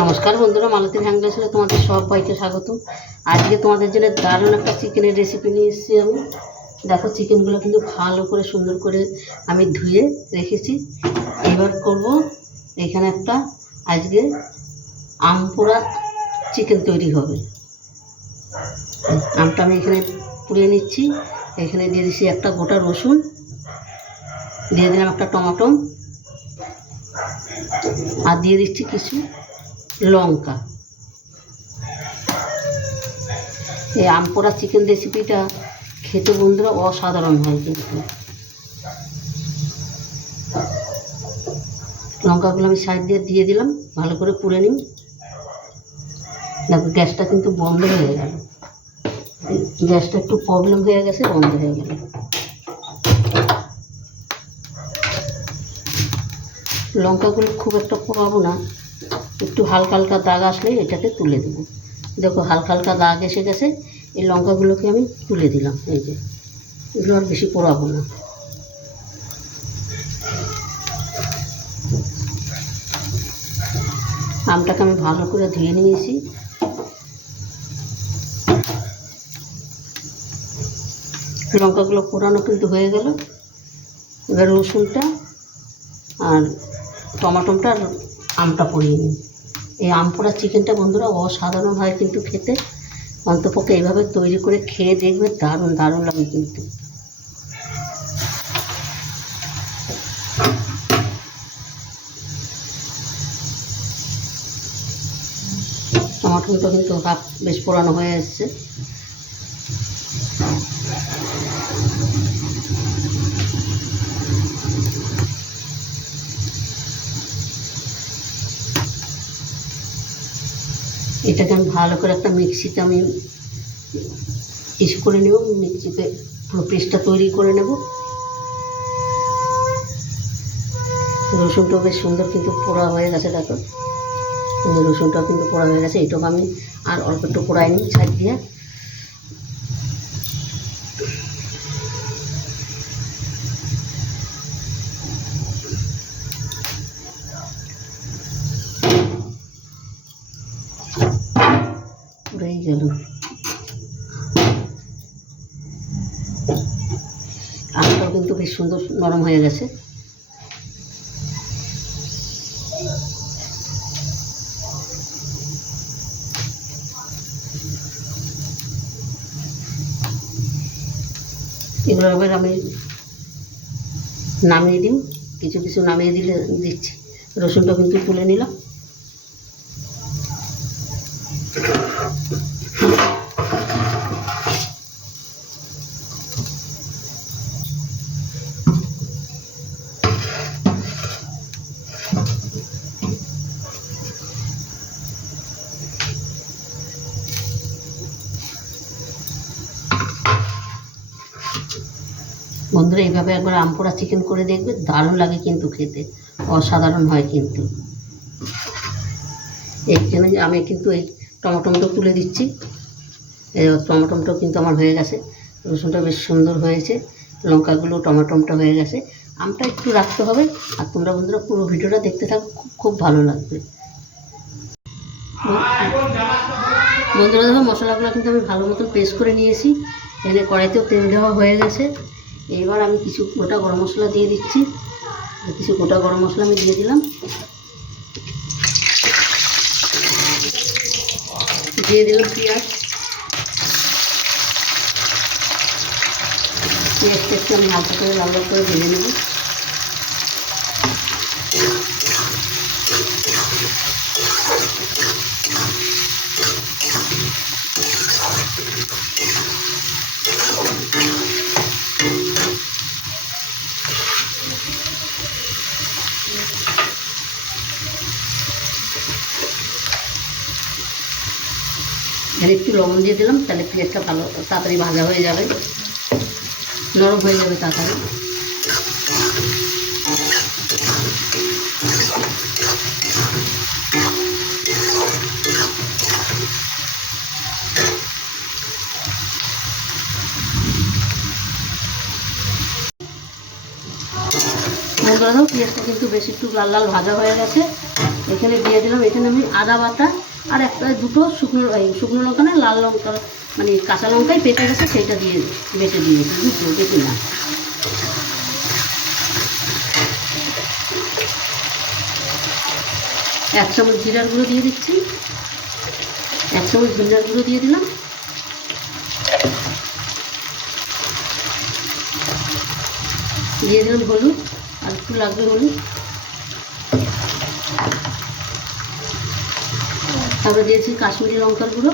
নমস্কার বন্ধুরা, মালতীর হ্যাংলাসে তোমাদের সবাইকে স্বাগত। আজকে তোমাদের জন্য দারুণ একটা চিকেনের রেসিপি নিয়ে এসেছি আমি। দেখো, চিকেনগুলো কিন্তু ভালো করে সুন্দর করে আমি ধুয়ে রেখেছি। এবার করব এখানে একটা আজকে আম পোড়া চিকেন তৈরি হবে। আমটা আমি এখানে পুড়িয়ে নিচ্ছি। এখানে দিয়ে দিচ্ছি একটা গোটা রসুন, দিয়ে দিলাম একটা টমেটো, আর দিয়ে দিচ্ছি কিছু লঙ্কা। এই আম পোড়া চিকেন রেসিপিটা খেতে বন্ধুরা অসাধারণ হয়। কিন্তু লঙ্কাগুলো আমি সাইড দিয়ে দিলাম, ভালো করে পুড়ে নিই। দেখো, গ্যাসটা কিন্তু বন্ধ হয়ে গেল। গ্যাসটা একটু প্রবলেম হয়ে গেছে, বন্ধ হয়ে গেল। লঙ্কাগুলো খুব একটা পোড়াবো না, একটু হালকা হালকা দাগ আসলে এটাকে তুলে দেবো। দেখো, হালকা হালকা দাগ এসে গেছে। এই লঙ্কাগুলোকে আমি তুলে দিলাম। এই যে, এগুলো আর বেশি পোড়াবো না। আমটাকে আমি ভালো করে ধুয়ে নিয়েছি। লঙ্কাগুলো পোড়ানো কিন্তু হয়ে গেল। এবার রসুনটা আর টমাটোটা আর আমটা পরিয়ে নিই। এই আম পোড়া চিকেনটা বন্ধুরা অসাধারণ হয় কিন্তু খেতে। অন্তপক্ষে এইভাবে তৈরি করে খেয়ে দেখবে, দারুণ দারুণ লাগে কিন্তু। টমাটোটা কিন্তু বেশ পোড়ানো হয়ে এসছে। এটাকে আমি ভালো করে একটা মিক্সিতে আমি ইস্যু করে নেব। মিক্সিতে পুরো পেস্টটা তৈরি করে নেব। রসুনটাও বেশ সুন্দর কিন্তু পোড়া হয়ে গেছে। দেখো, রসুনটাও কিন্তু পোড়া হয়ে গেছে। এটাকে আমি আর অল্প একটু পোড়াই নিই ছাই দিয়ে। পুড়েই গেল। আমটাও কিন্তু বেশ সুন্দর নরম হয়ে গেছে। এগুলো এবার আমি নামিয়ে দিই। কিছু কিছু নামিয়ে দিচ্ছি। রসুনটা কিন্তু তুলে নিলাম। বন্ধুরা, এইভাবে একবার আম পোড়া চিকেন করে দেখবে, দারুণ লাগে কিন্তু খেতে, অসাধারণ হয় কিন্তু। এইখানে আমি কিন্তু এই টমেটোটা তুলে দিচ্ছি। এই টমেটোটাও কিন্তু আমার হয়ে গেছে। রসুনটা বেশ সুন্দর হয়েছে, লঙ্কাগুলো টমেটোটা হয়ে গেছে। আমটা একটু রাখতে হবে। আর তোমরা বন্ধুরা পুরো ভিডিওটা দেখতে থাকো, খুব খুব ভালো লাগবে। বন্ধুরা দেখো, মশলাগুলো কিন্তু আমি ভালো মতন পেস্ট করে নিয়েছি। এখানে কড়াইতেও তেল দেওয়া হয়ে গেছে। এবার আমি কিছু গোটা গরম মশলা দিয়ে দিচ্ছি। কিছু গোটা গরম মশলা আমি দিয়ে দিলাম। দিয়ে দিলাম পেঁয়াজ। পেঁয়াজটা একটু আমি হালকা করে লাল লাল করে ভেজে নেব। এখানে একটু লবণ দিয়ে দিলাম, তাহলে পেঁয়াজটা ভালো তাড়াতাড়ি ভাজা হয়ে যাবে, নরম হয়ে যাবে তাড়াতাড়ি। বন্ধুরা, পেঁয়াজটা কিন্তু বেশি একটু লাল লাল ভাজা হয়ে গেছে। এখানে দিয়ে দিলাম, এখানে আমি আদা বাটা আর একটা দুটো শুকনো লঙ্কা না, লাল লঙ্কা মানে কাঁচা লঙ্কাই পেটে গেছে সেইটা দিয়ে বেটে দিয়েছি, দুটো বেটে না। এক চামচ জিরার গুঁড়ো দিয়ে দিচ্ছি, এক চামচ ধনিয়ার গুঁড়ো দিয়ে দিলাম, দিয়ে দিলাম হলুদ, আর একটু লাগবে হলুদ, তারপরে দিয়েছি কাশ্মীরি লঙ্কার গুঁড়ো,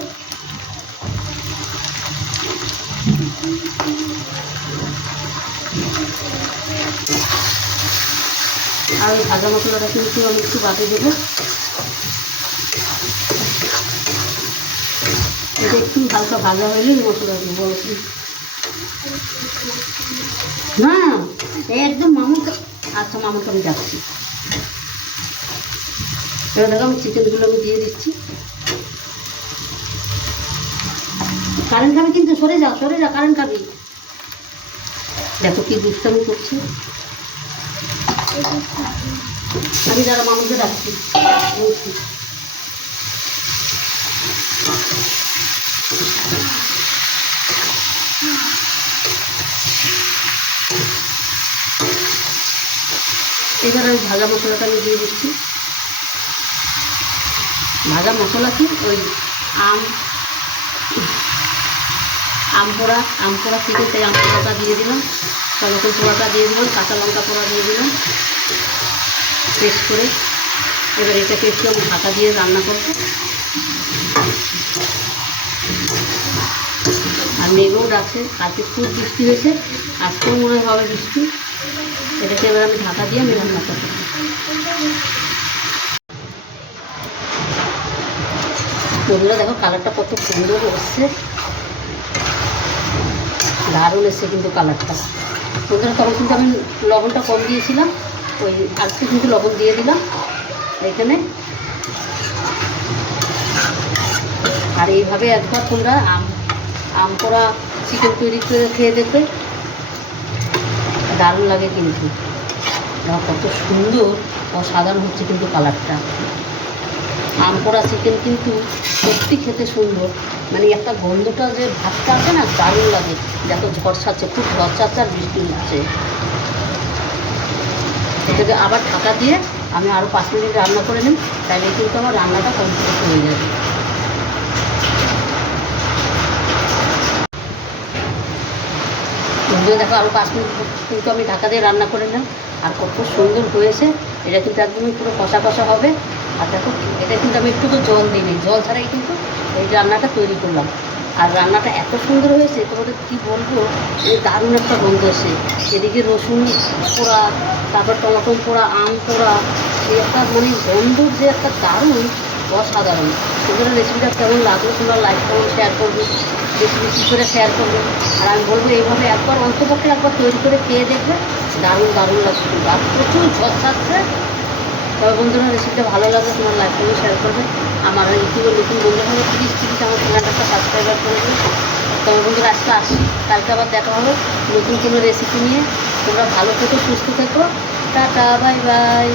আর ওই ভাজা মশলাটা কিন্তু আমি একটু বাদে দেবো। এটা একটু হালকা ভাজা হলে মশলা দেবো, না একদম মামুন। আচ্ছা মামুনকে আমি যাচ্ছি। এবার দেখো আমি চিকেনগুলো আমি দিয়ে দিচ্ছি। কারেন্ট খাবি কিন্তু, সরে যা কারেন্ট খাবি। দেখো কি দুষ্টামি করছি আমি, যারা মামুনকে ডাকছি। এবার আমি ভাজা মশলাটা আমি দিয়ে দিচ্ছি। ভাজা মশলা কি ওই আম পোড়া চিকেন, সেই আম পোড়াটা দিয়ে দিলাম, টমেটো পোড়াটা দিয়ে দিলাম, কাঁচা লঙ্কা পোড়া দিয়ে দিলাম পেস্ট করে। এবার এটাকে একটু আমি ঢাকা দিয়ে রান্না করবো। আর মেঘও ডাকছে, কালকে খুব বৃষ্টি হয়েছে, আজকেও মনে হবে বৃষ্টি। এটাকে এবার আমি ঢাকা দিয়ে আমি রান্না করবো। বন্ধুরা দেখো কালারটা কত সুন্দর এসছে, দারুণ এসছে কিন্তু কালারটা। বন্ধুরা তখন কিন্তু আমি লবণটা কম দিয়েছিলাম, ওই আজকে কিন্তু লবণ দিয়ে দিলাম এখানে। আর এইভাবে একবার তোমরা আম পোড়া চিকেন তৈরি করে খেয়ে দেখবে, দারুণ লাগে কিন্তু। কত সুন্দর অসাধারণ হচ্ছে কিন্তু কালারটা। আম পোড়া চিকেন কিন্তু সত্যি খেতে সুন্দর, মানে একটা গন্ধটা যে ভাতটা আছে না, দারুণ লাগে। দেখো ঝড় ছাড়ছে, খুব ঝড় ছাড়ছে আর বৃষ্টি হচ্ছে। এটাকে আবার ঢাকা দিয়ে আমি আরও 5 মিনিট রান্না করে নিই, তাহলে কিন্তু আমার রান্নাটা কমপ্লিট হয়ে যাবে। দেখো আরও 5 মিনিট কিন্তু আমি ঢাকা দিয়ে রান্না করে নিলাম, আর কত সুন্দর হয়েছে। এটা কিন্তু একদমই পুরো কষা কষা হবে। আর দেখো এটা কিন্তু আমি একটু তো জল দিইনি, জল ছাড়াই কিন্তু এই রান্নাটা তৈরি করলাম। আর রান্নাটা এত সুন্দর হয়েছে, তোমাদের কী বলবো, এই দারুণ একটা গন্ধ এসে। এদিকে রসুন পোড়া, তারপর টমেটো পোড়া, আম পোড়া, এই একটা মানে গন্ধর যে একটা দারুণ অসাধারণ। তোদের রেসিপিটা কেমন লাগলো তোমরা লাইক কমেন্ট শেয়ার করবে, বেশি বেশি করে শেয়ার করবে। আর আমি বলবো এইভাবে একবার অন্তপক্ষে একবার তৈরি করে খেয়ে দেখবে, দারুণ দারুণ লাগছে। আর প্রচুর ঝড় থাকছে। তবে বন্ধুরা রেসিপিটা ভালো লাগবে তোমার লাইক করবে, শেয়ার করবে। আমার ইউটিউবে নতুন বন্ধু হবে প্লিজ আমার চ্যানেলটা একটা সাবস্ক্রাইবার করে দেবে। তবে বন্ধুরা আজকে আসি, কালকে আবার দেখা হবে নতুন কোনো রেসিপি নিয়ে। তোমরা ভালো থেকো, সুস্থ থেকো, টাটা, বাই বাই।